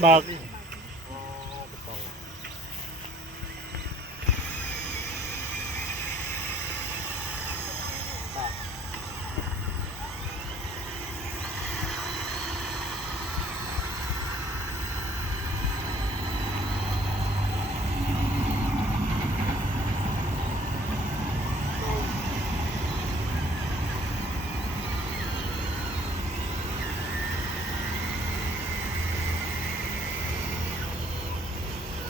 bạc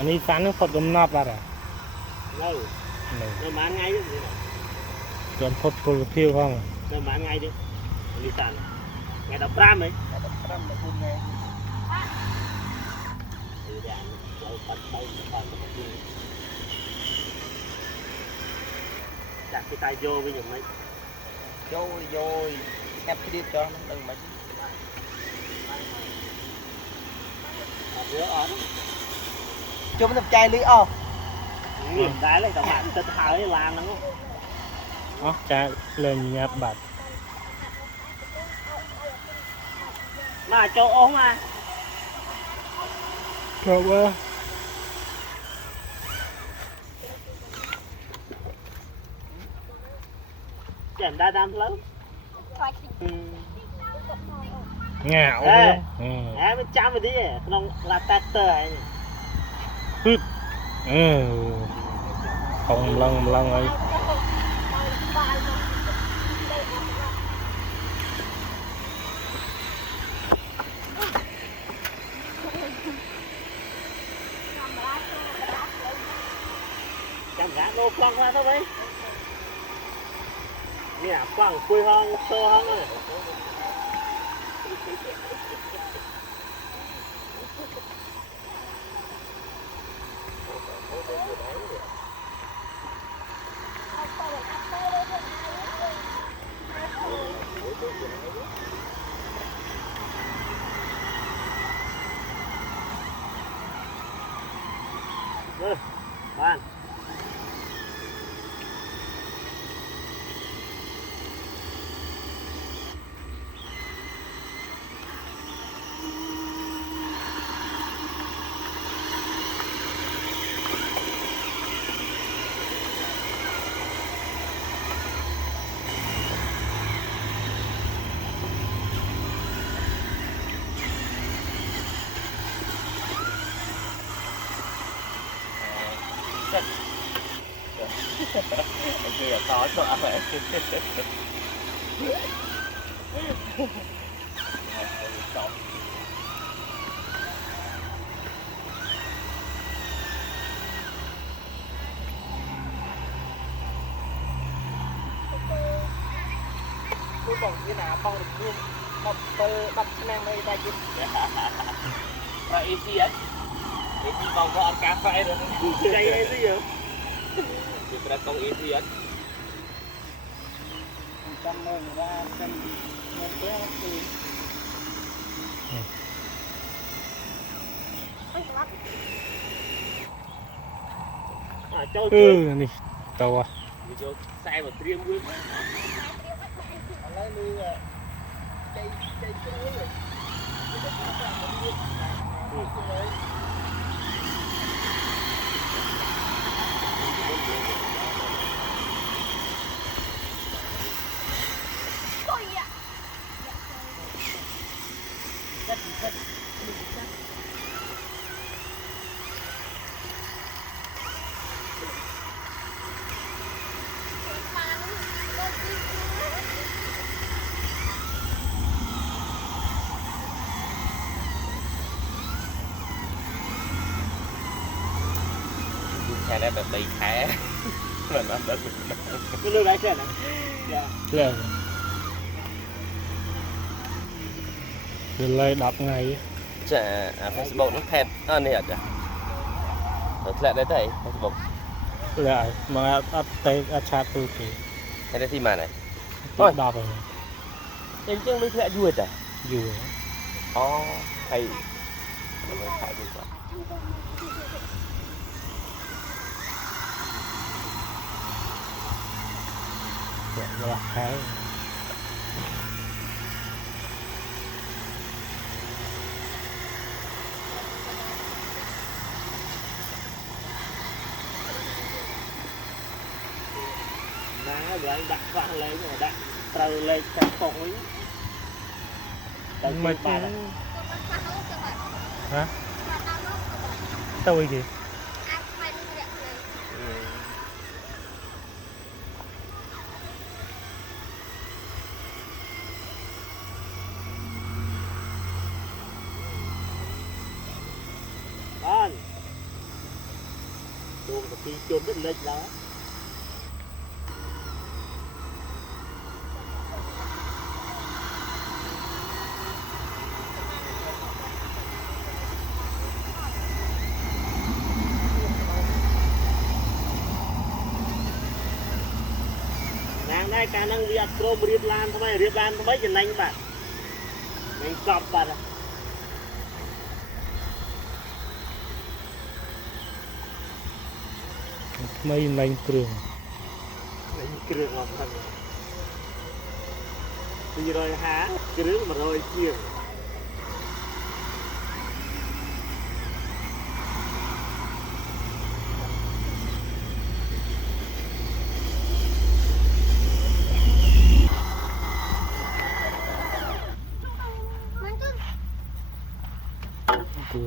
anh đi sáng nó phật gom nọt vào à nó bán ngay chứ tuần phật phật phiêu không nó bán ngay đi đi sàn ngày đọc ram ấy đặt cái tay vô với những mấy vô ép cái điệp cho nó đừng mấy cho nó chai lưỡi nghiệm đá lại tao bạn tao tháo cái làm nó ó cha lên nhà bạc mà cho ống à rồi quá chẳng đa đam lớn ngạo em mới chăm rồi đi nó là tractor ấy không lần ấy chẳng gã nô quăng ra thôi đấy nè quăng quê hông sơ hông rồi bạn anh kia là to cho anh ấy tôi bỏng cái nào bỏng được luôn bắp nang đây ta chứ và easy ấy easy bỏng có ăn cà phê rồi đây ấy gì vậy thì phải công easy ấy 100.000 ra xem nguyên kế thì này tàu à video sai mà triêm nguyên lấy lui cây chuối rồi xe nàyแบบđầy khá mình ăn được cái lưỡi lái xe này lên lên đọc ngày chả Facebook nó thẹt này à chả thẹt đấy thầy Facebook lại mà tay chat tu kì cái đấy thì mà này thôi đọc rồi trên chương mới thẹt vui à dù thầy phải đi qua là cái ណាឡើងដាក់ខ្វះលេងដាក់ត្រូវលេងតែកុកវិញតែ មិន បា ទេ ត់ ហ៎ទៅអីគេ បានទូកពីជុំទៅលេចឡើងណាងដែរកាលហ្នឹងវាអត់ព្រមរៀបឡានថ្មីចំណេញបាទមិនកប់បាទ ថ្មីឡើងគ្រឿង គ្រឿងអស់ហ្នឹង250គ្រឿង100ជាង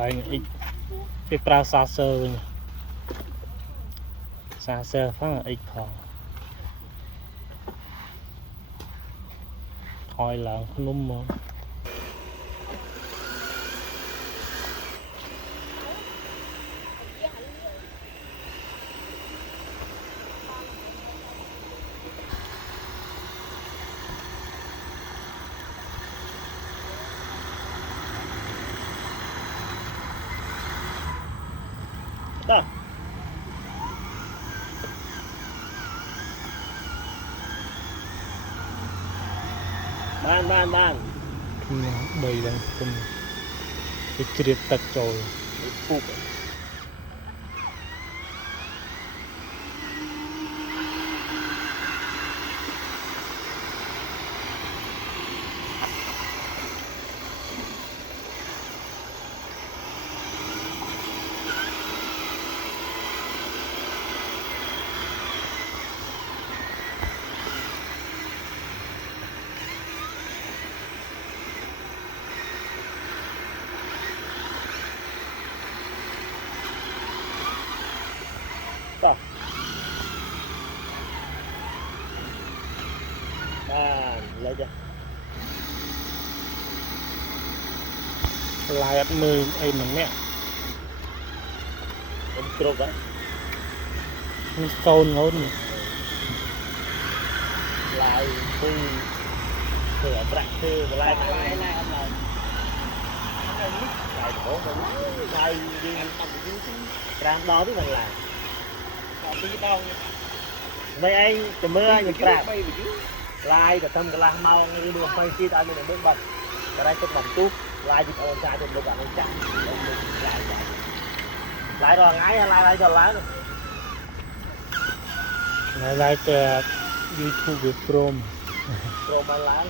ឡើងអ៊ីគេប្រើសាសើវិញសាសើផងអ៊ីផងថយឡើងភ្នំមកតោះបាន ខ្ញុំបីឡើងភ្នំគេជ្រៀតទឹកចូល ពុកតោះបានលេច ឡាយអត់មើលអីម្នាក់ ខ្ញុំគ្រប់ហើយ នេះកូនងូន ឡាយពីធ្វើអប្រាក់ធ្វើបន្លែឡាយអត់ឡើយឡាយបងឡាយយើង5ដងទេបងឡាយ2ដងmấy anh từ mưa anhប្រាប់ ឡាយក៏តាមកន្លះម៉ោងឬមួយ20ទៀតឲ្យមានមើលបាត់តែតែទឹកបន្ទុះឡាយពីអូនចាយទៅលើអានេះចាស់ឡាយរាល់ថ្ងៃឡាយដល់ឡើង ឡាយតែ YouTube វាព្រម ព្រមឲ្យឡើង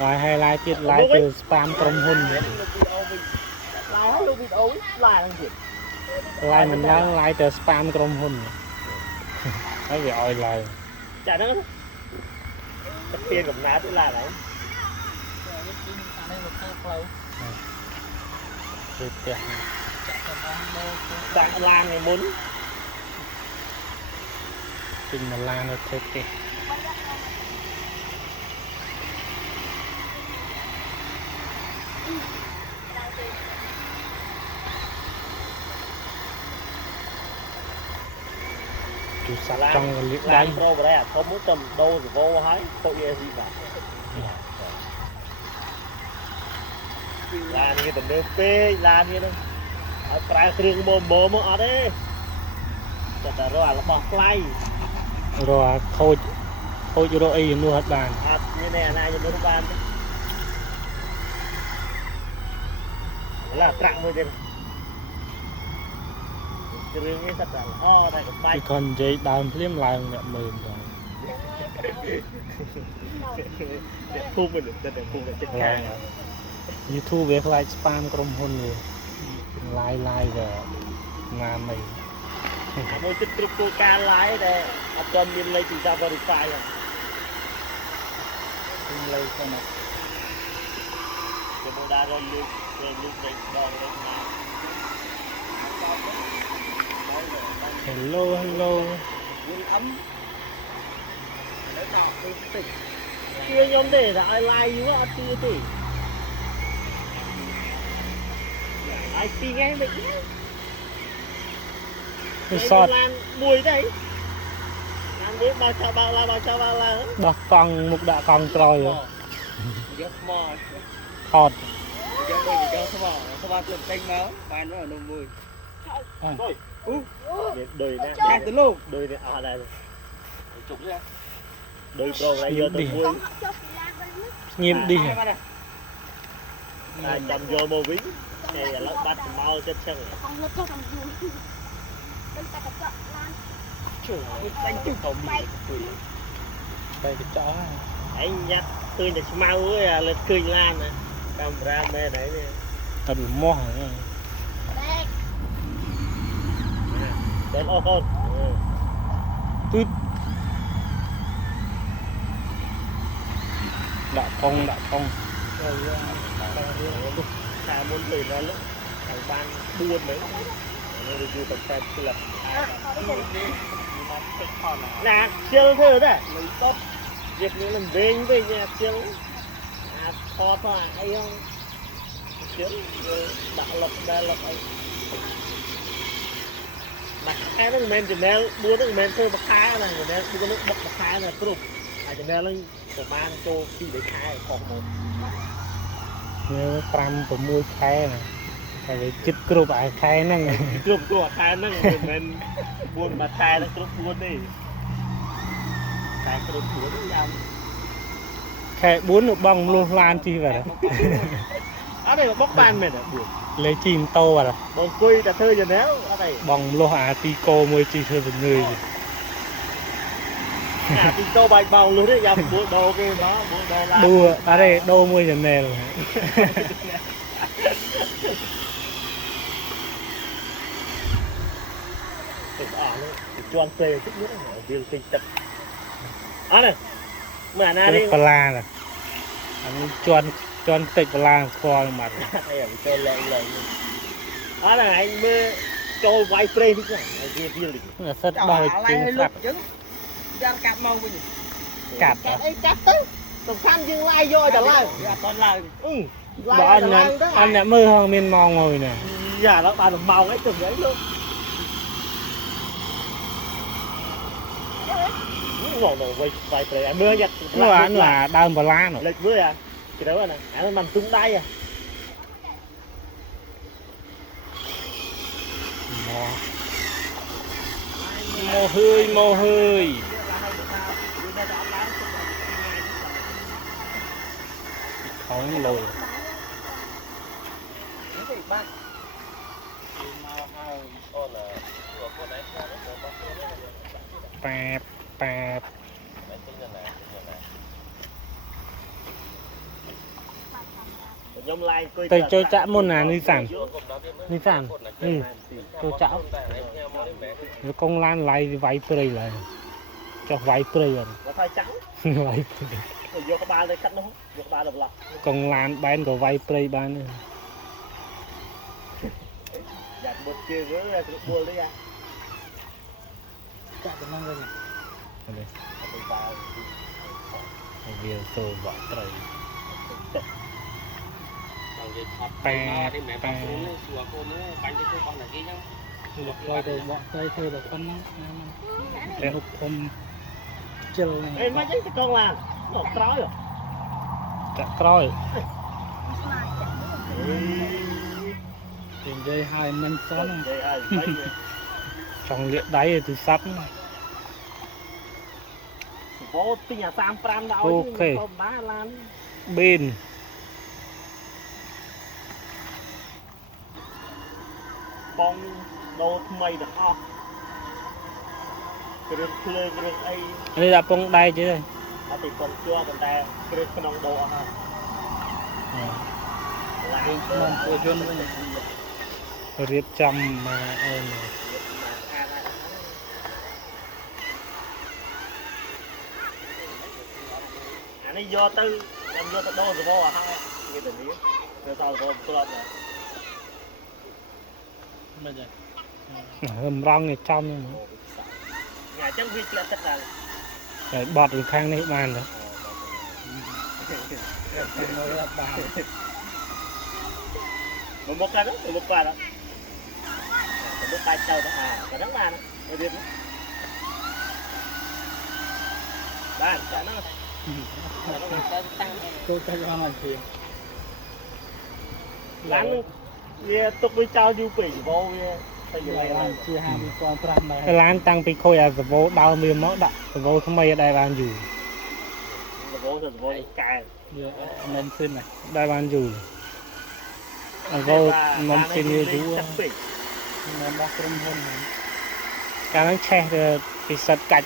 ហើយហើយឡាយទៀតឡាយទៅ spam ក្រុមហ៊ុន ឡាយឲ្យលោកវីដេអូឡាយឡើងទៀត ឡាយមិនឡើងឡាយទៅ spam ក្រុមហ៊ុនហើយវាឲ្យឡើង ចាហ្នឹងទឹកទៀនកំណើតទៅឡាយហ្នឹង ទៅផ្ទះ ដាក់ឡានឲ្យមុន ទិញមកឡានទៅធ្វើផ្ទះ ទូសាប់ចង់លាកដៃ ប្រូប្រែអាធំមួយទៅដូរសវោហើយពុក ESC បាទឡាននេះទំនើបពេកឡាននេះហ្នឹងឲ្យប្រើគ្រឿងម៉ូមកអត់ទេតែរកអារបស់ថ្លៃ រកអាខូចរកអីជំនួសអត់បាន អត់មានទេអាណាជំនួសបានទេឡាប្រាក់មួយទៀតគ្រឿងនេះសិតតែល្អតែកំបាច់ ពីខននិយាយដើមភ្លាមឡើងអ្នកមើលទៅ អ្នកភូមិមិនតែភូមិចិត្តខាង YouTube វាខ្លាច spam ក្រុមហ៊ុនវាឡាយវាណាមិន មួយទឹកគ្រប់គោលការណ៍ឡាយដែលអត់ទាន់មានលេខទូរស័ព្ទ verify ហ្នឹងលេខហ្នឹងគេមកដាក់រលូកលេខលេខដងលេខណា hello hello វិញអឹមឥឡូវដល់ទៅតិច ជឿខ្ញុំទេតែឲ្យឡាយយូរអត់ជឿទេឲ្យពីថ្ងៃមិន គឺសត ឡានមួយទេឡានមួយបើចោលបើឡើងបើចោលបើឡើង ដោះកង់មុខដាក់កង់ក្រោយ យកថ្ម ថត យកទៅយកថ្មស្វាទឹកចេញមកបានមកនោះមួយ មានដូចណា ចាស់ទៅលោក ដូចនេះអត់ដែរ ជុកទេ ដូចប្រងឲ្យយកទៅមួយ ស្ងៀមឌី បានណា តែចាំយកមកវិញតែឥឡូវបាត់មកចិត្តចឹង không lướt cho thằng vui đừng ta tập lan ជួយចាញ់ជុកក៏មានជួយ តែកញ្ចក់ អញញ៉ាត់ឃើញតែស្មៅអើយអាលើឃើញឡានណាកាមេរ៉ាមែនហើយនេះ អត់មោះ đấy ដល់អស់កូន ទូចដាក់កង់ តែមុនទៅដល់ហើយបាន4ហ្នឹងនេះវាយូរតែផ្លឹកណាខ្ជិលធ្វើដែរលុយតបយកនេះនឹងវិញវិញខ្ជិលអាថតទៅអីហ្នឹងខ្ជិលដាក់លុកដែរលុកអីមកខែហ្នឹងមិនមែន channel 4ហ្នឹងមិនមែនធ្វើមួយខែណា channel 4ហ្នឹងដឹកមួយខែណាគ្រប់ហើយ channel ហ្នឹងប្រហែលចូល2 3ខែខុសមក 5 6 ខែណាតែវាចិត្តគ្រប់អាខែហ្នឹង គ្រប់គួរខែហ្នឹងមិនមែន4មួយខែហ្នឹងគ្រប់4ទេខែគ្រប់4ហ្នឹងយ៉ាង ខែ4នៅបងលុះឡានជិះបាត់ អត់ទេបុកបានមែនទេ លេជិះម៉ូតូបាត់ បងអង្គុយតែធ្វើ channel អត់ទេ បងលុះអាទីកោមួយជិះធ្វើទៅងើយ អាទីតោបាយបោលុះទេយ៉ាមួយដោគេមកមួយដោឡា ដួអត់ទេដូរមួយ channel ទឹកអស់ហ្នឹងជន់ពេកទឹកនេះវាទិញទឹកអត់ទេមើលអាណារៀង បលាអានេះជន់តិចបលាស្គាល់បាត់ អីទៅឡើងអត់ទេអញមើលចូលវាយព្រេងតិចហ្នឹងវាវា សិតបោះជិះស្រាប់ ចឹងយ៉ាងកាប់មកវិញ កាត់ អីកាត់ទៅសំខាន់យើងឡាយយកឲ្យតែឡើង វាអត់តឡើង បើអញអ្នកមើលហងមានម៉ោងមួយណា យ៉ាដល់បានម៉ោងអីទៅអីលោកងងវិញវាយព្រេងមើលយ៉ា នោះអាដើមបលានោះ លេចមើលអាជ្រៅណាអានោះមិនទុំដៃ មកហើយខំលុយ បាទមកហើយអូនជួបគាត់ឯងខ្ញុំ ប៉ែប ខ្ញុំឡាយអង្គុយ ទៅចូលចាក់មុនណានេះសានចូលចាក់កងឡានឡាយវាយព្រៃឡើយចុះវាយព្រៃអត់ មកថាចាំ វាយព្រៃ យកក្បាលទៅកាត់នោះយកក្បាលទៅប្លោះ កងឡានបែនក៏វាយព្រៃបានដែរ យ៉ាត់មុតជើងទៅស្រួលទេយ៉ា ចាក់ទៅហ្នឹងវិញ ទៅដើរ វាចូលបកព្រៃ ដល់និយាយថតបែបនេះមែនបងស្រួលសួរកូននេះបាញ់ទៅធ្វើរបស់ណាគេចឹង វាទៅបកព្រៃធ្វើតែប៉ុណ្ណឹងតែហុកធំជិល អេមិនអីទៅកងឡានមកក្រោយ ចាក់ក្រោយ អេ និយាយឲ្យមិនសន និយាយឲ្យវិញ ចង់លាកដៃឲ្យទូរស័ព្ទ បោទិញអា35ដល់ទៅបានឡាន បេន បងដូរថ្មីទាំងអស់គ្រឿងភ្លើងគ្រឿងអី នេះដាក់ពងដៃជិះទេ អត់ពីកងជាប់ប៉ុន្តែគ្រឿងក្នុងដូរអស់ហើយឡានក្នុងពួកយន្តវិញ រៀបចំមកអូន ស្អាតហើយ នេះយកទៅខ្ញុំយកទៅដូរសបោអស់ហើយវាទៅនេះទៅសល់សបោផ្ទាប់ដែរ មិនទេ ហឹមរងនេះចំហ្នឹង ញ៉ាអញ្ចឹងវាធ្លាក់ទឹកដែរ តែបត់ពីខាងនេះបានទៅ một một cái đó một cái đó một cái trâu đó cái đó là nó biết ba cái nó ចូលទៅរងឲ្យព្រៀង lángវាទុកវាចោលយូរពេកវោវាទៅយូរហើយ ជា 50,500 ដែរ តែឡានតាំងពីខូចអាសវោដើមវាមកដាក់សវោថ្មីដែរបានយូរ វោទៅវោកែ វាមិនសិនណា ដែរបានយូរអាវោនំស៊ីនវាយូរ ទឹកពេក មិនរបស់ក្រុមហ៊ុនហ្នឹង កាលហ្នឹងឆេះទៅពិសិដ្ឋកាច់